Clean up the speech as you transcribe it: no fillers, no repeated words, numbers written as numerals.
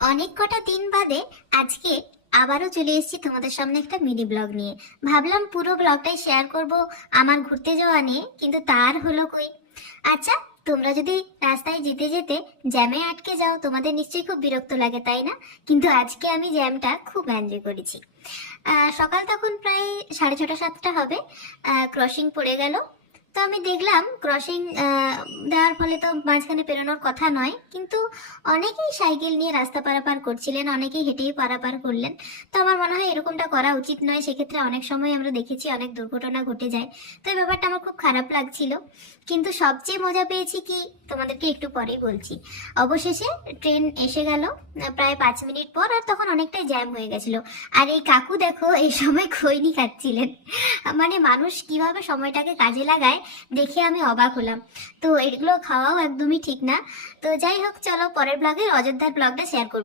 অনেক কটা দিন বাদে আজকে আবারও চলে এসেছি তোমাদের সামনে একটা মিনি ব্লগ নিয়ে। ভাবলাম পুরো ব্লগটাই শেয়ার করব আমার ঘুরতে যাওয়া নিয়ে, কিন্তু তার হলো কই। আচ্ছা, তোমরা যদি রাস্তায় যেতে যেতে জ্যামে আটকে যাও, তোমাদের নিশ্চয়ই খুব বিরক্ত লাগে, তাই না? কিন্তু আজকে আমি জ্যামটা খুব এনজয় করেছি। সকাল তখন প্রায় 6:30-7টা হবে। ক্রসিং পড়ে গেল। তো আমি দেখলাম ক্রসিং দেওয়ার ফলে তো মাঝখানে পেরোনোর কথা নয়, কিন্তু অনেকেই সাইকেল নিয়ে রাস্তা পারাপার করছিলেন, অনেকেই হেঁটেই পারাপার করলেন। তো আমার মনে হয় এরকমটা করা উচিত নয়। সেক্ষেত্রে অনেক সময় আমরা দেখেছি অনেক দুর্ঘটনা ঘটে যায়। তো এই ব্যাপারটা আমার খুব খারাপ লাগছিল। কিন্তু সবচেয়ে মজা পেয়েছি কি, তোমাদেরকে একটু পরেই বলছি। অবশেষে ট্রেন এসে গেল প্রায় 5 মিনিট পর, আর তখন অনেকটাই জ্যাম হয়ে গেছিল। আর এই কাকু দেখো এই সময় খৈনি খাচ্ছিলেন। মানে মানুষ কিভাবে সময়টাকে কাজে লাগায় দেখে আমি অবাক হলাম। তো এগুলো খাওয়াও একদমই ঠিক না। তো যাই হোক, চলো পরের ব্লগে অযোধ্যার ব্লগটা শেয়ার করবো।